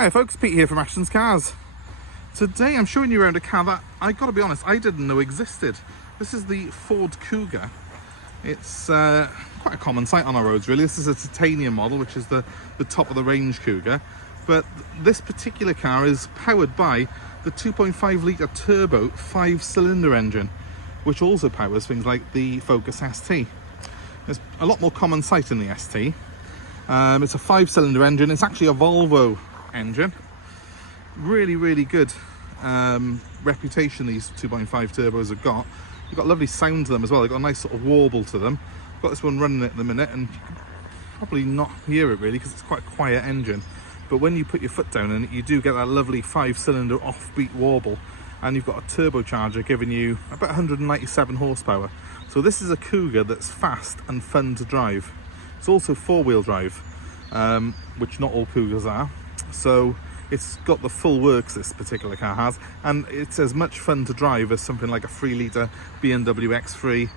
Hi folks, Pete here from Ashton's Cars. Today I'm showing you around a car that, I gotta be honest, I didn't know existed. This is the Ford Kuga. It's quite a common sight on our roads really. This is a titanium model, which is the top of the range Kuga. But this particular car is powered by the 2.5 litre turbo 5-cylinder engine, which also powers things like the Focus ST. There's a lot more common sight in the ST. It's a 5-cylinder engine. It's actually a Volvo engine. Really good reputation these 2.5 turbos have got. You've got lovely sound to them as well. They've got a nice sort of warble to them. I've got this one running at the minute and you can probably not hear it really because it's quite a quiet engine, but when you put your foot down in it you do get that lovely 5-cylinder offbeat warble, and you've got a turbocharger giving you about 197 horsepower. So this is a Kuga that's fast and fun to drive. It's also 4-wheel drive, which not all Kugas are. So it's got the full works this particular car has, and it's as much fun to drive as something like a 3-litre BMW X3,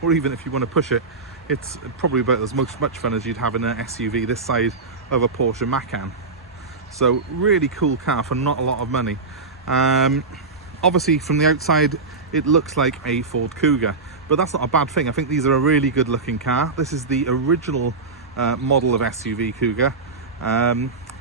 or even if you want to push it, it's probably about as much fun as you'd have in an SUV this side of a Porsche Macan. So really cool car for not a lot of money. Obviously from the outside it looks like a Ford Kuga, but that's not a bad thing. I think these are a really good looking car. This is the original model of SUV Kuga.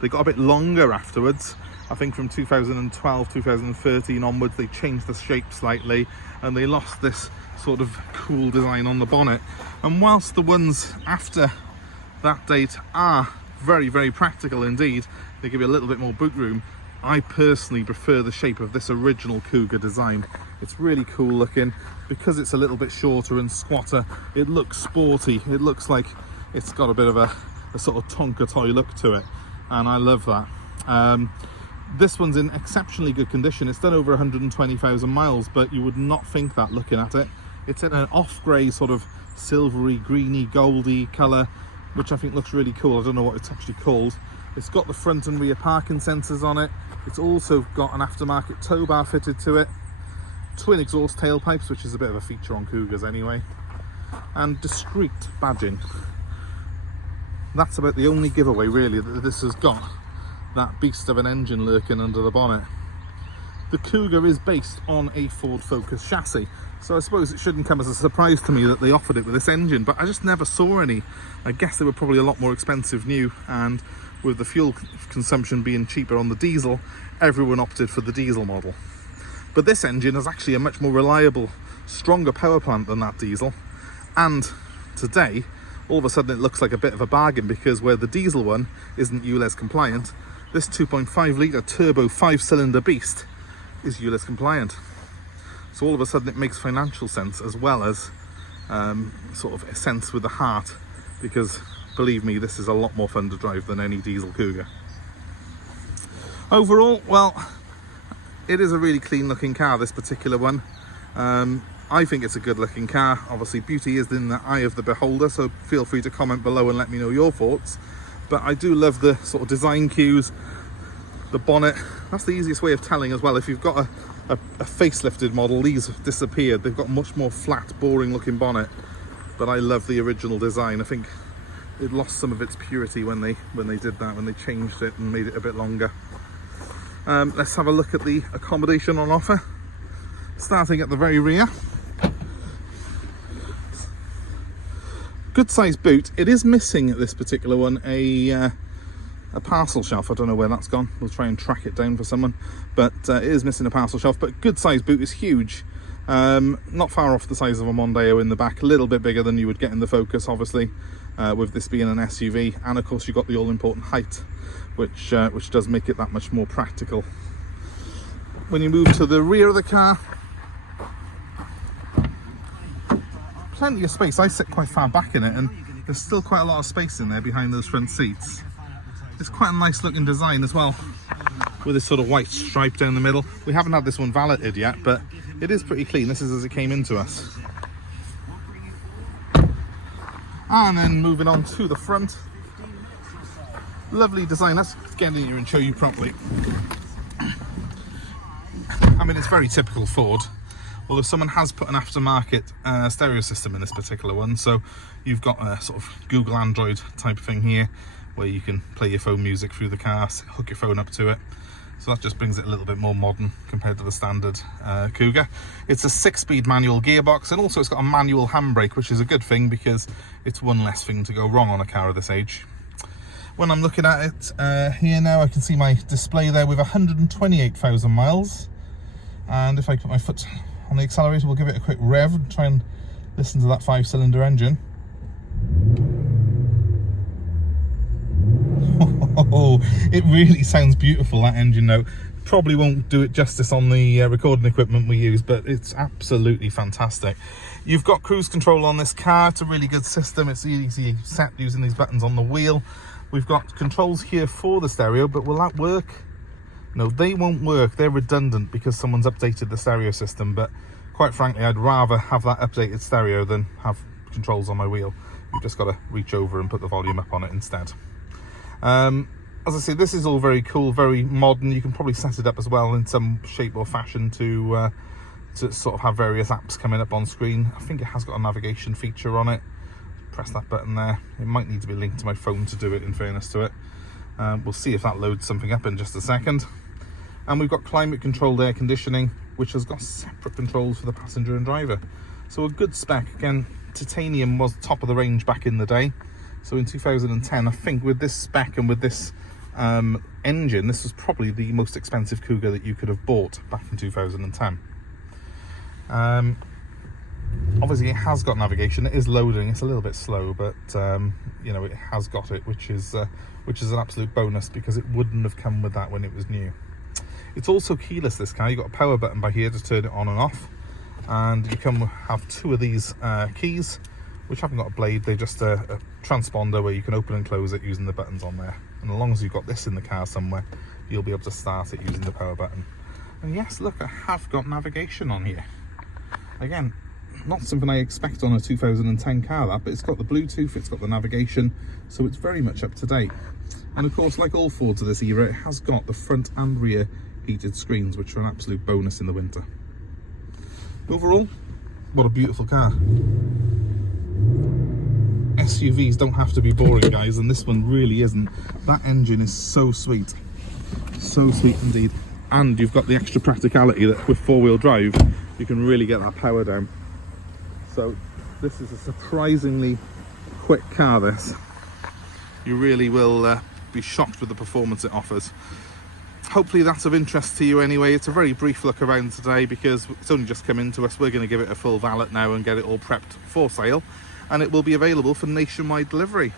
They got a bit longer afterwards. I think from 2012, 2013 onwards they changed the shape slightly and they lost this sort of cool design on the bonnet. And whilst the ones after that date are very practical indeed, they give you a little bit more boot room, I personally prefer the shape of this original Kuga design. It's really cool looking. Because it's a little bit shorter and squatter, it looks sporty. It looks like it's got a bit of a sort of Tonka toy look to it, and I love that. This one's in exceptionally good condition. It's done over 120,000 miles, but you would not think that looking at it. It's in an off-grey sort of silvery, greeny, goldy colour, which I think looks really cool. I don't know what it's actually called. It's got the front and rear parking sensors on it. It's also got an aftermarket tow bar fitted to it. Twin exhaust tailpipes, which is a bit of a feature on Kugas anyway. And discreet badging. That's about the only giveaway really that this has got, that beast of an engine lurking under the bonnet. The Kuga is based on a Ford Focus chassis, so I suppose it shouldn't come as a surprise to me that they offered it with this engine, but I just never saw any. I guess they were probably a lot more expensive new, and with the fuel consumption being cheaper on the diesel, everyone opted for the diesel model. But this engine is actually a much more reliable, stronger power plant than that diesel, and today all of a sudden it looks like a bit of a bargain, because where the diesel one isn't ULEZ compliant, this 2.5 litre turbo 5-cylinder beast is ULEZ compliant. So all of a sudden it makes financial sense as well as sort of a sense with the heart, because believe me, this is a lot more fun to drive than any diesel Kuga. Overall, well, it is a really clean looking car, this particular one. I think it's a good looking car. Obviously beauty is in the eye of the beholder, so feel free to comment below and let me know your thoughts. But I do love the sort of design cues, the bonnet. That's the easiest way of telling as well. If you've got a facelifted model, these have disappeared. They've got much more flat, boring looking bonnet. But I love the original design. I think it lost some of its purity when they did that, when they changed it and made it a bit longer. Let's have a look at the accommodation on offer. Starting at the very rear. Good sized boot. It is missing at this particular one a parcel shelf. I don't know where that's gone. We'll try and track it down for someone, but it is missing a parcel shelf. But good sized boot is huge. Not far off the size of a Mondeo in the back, a little bit bigger than you would get in the Focus obviously, with this being an SUV, and of course you've got the all important height, which does make it that much more practical. When you move to the rear of the car, plenty of space. I sit quite far back in it and there's still quite a lot of space in there behind those front seats. It's quite a nice looking design as well, with this sort of white stripe down the middle. We haven't had this one valeted yet, but it is pretty clean. This is as it came into us. And then moving on to the front, lovely design. Let's get in here and show you properly. I mean, it's very typical Ford, although someone has put an aftermarket stereo system in this particular one. So you've got a sort of Google Android type thing here, where you can play your phone music through the car, hook your phone up to it. So that just brings it a little bit more modern compared to the standard Kuga. It's a 6-speed manual gearbox, and also it's got a manual handbrake, which is a good thing because it's one less thing to go wrong on a car of this age. When I'm looking at it here now, I can see my display there with 128,000 miles. And if I put my foot on the accelerator, we'll give it a quick rev and try and listen to that 5-cylinder engine. Oh, it really sounds beautiful, that engine note. Probably won't do it justice on the recording equipment we use, but it's absolutely fantastic. You've got cruise control on this car. It's a really good system. It's easy set using these buttons on the wheel. We've got controls here for the stereo, but will that work? No, they won't work. They're redundant because someone's updated the stereo system, but quite frankly, I'd rather have that updated stereo than have controls on my wheel. You've just got to reach over and put the volume up on it instead. As I say, this is all very cool, very modern. You can probably set it up as well in some shape or fashion to sort of have various apps coming up on screen. I think it has got a navigation feature on it. Press that button there. It might need to be linked to my phone to do it, in fairness to it. We'll see if that loads something up in just a second. And we've got climate controlled air conditioning, which has got separate controls for the passenger and driver. So a good spec. Again, titanium was top of the range back in the day. So in 2010, I think with this spec and with this engine, this was probably the most expensive Kuga that you could have bought back in 2010. Obviously it has got navigation. It is loading. It's a little bit slow, but you know, it has got it, which is an absolute bonus because it wouldn't have come with that when it was new. It's also keyless, this car. You've got a power button by here to turn it on and off, and you can have 2 of these keys, which haven't got a blade. They're just a transponder where you can open and close it using the buttons on there. And as long as you've got this in the car somewhere, you'll be able to start it using the power button. And yes, look, I have got navigation on here. Again, not something I expect on a 2010 car, that, but it's got the Bluetooth, it's got the navigation, so it's very much up to date. And of course, like all Fords of this era, it has got the front and rear heated screens, which are an absolute bonus in the winter. Overall, what a beautiful car. SUVs don't have to be boring, guys, and this one really isn't. That engine is so sweet indeed. And you've got the extra practicality that with 4-wheel drive you can really get that power down. So this is a surprisingly quick car, this. You really will be shocked with the performance it offers. Hopefully that's of interest to you anyway. It's a very brief look around today because it's only just come into us. We're going to give it a full valet now and get it all prepped for sale, and it will be available for nationwide delivery.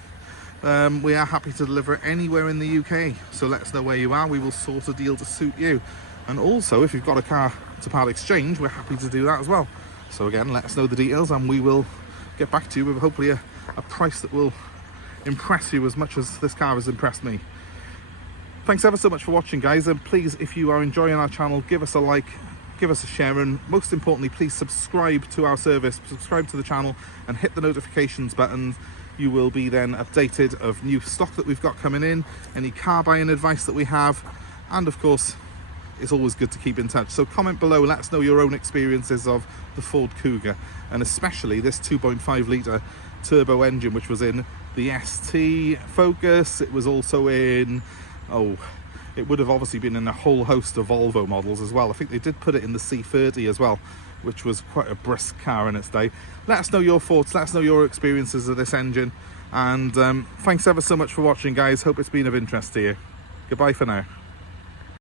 We are happy to deliver anywhere in the UK, so let us know where you are. We will sort a deal to suit you. And also, if you've got a car to part exchange, we're happy to do that as well. So again, let us know the details and we will get back to you with hopefully a price that will impress you as much as this car has impressed me. Thanks ever so much for watching, guys, and please, if you are enjoying our channel, give us a like, give us a share, and most importantly, please subscribe to our service, subscribe to the channel and hit the notifications button. You will be then updated of new stock that we've got coming in, any car buying advice that we have, and of course it's always good to keep in touch. So comment below, let us know your own experiences of the Ford Kuga, and especially this 2.5 litre turbo engine, which was in the ST Focus. It was also in, it would have obviously been in a whole host of Volvo models as well. I think they did put it in the C30 as well, which was quite a brisk car in its day. Let us know your thoughts, let us know your experiences of this engine, and thanks ever so much for watching, guys. Hope it's been of interest to you. Goodbye for now.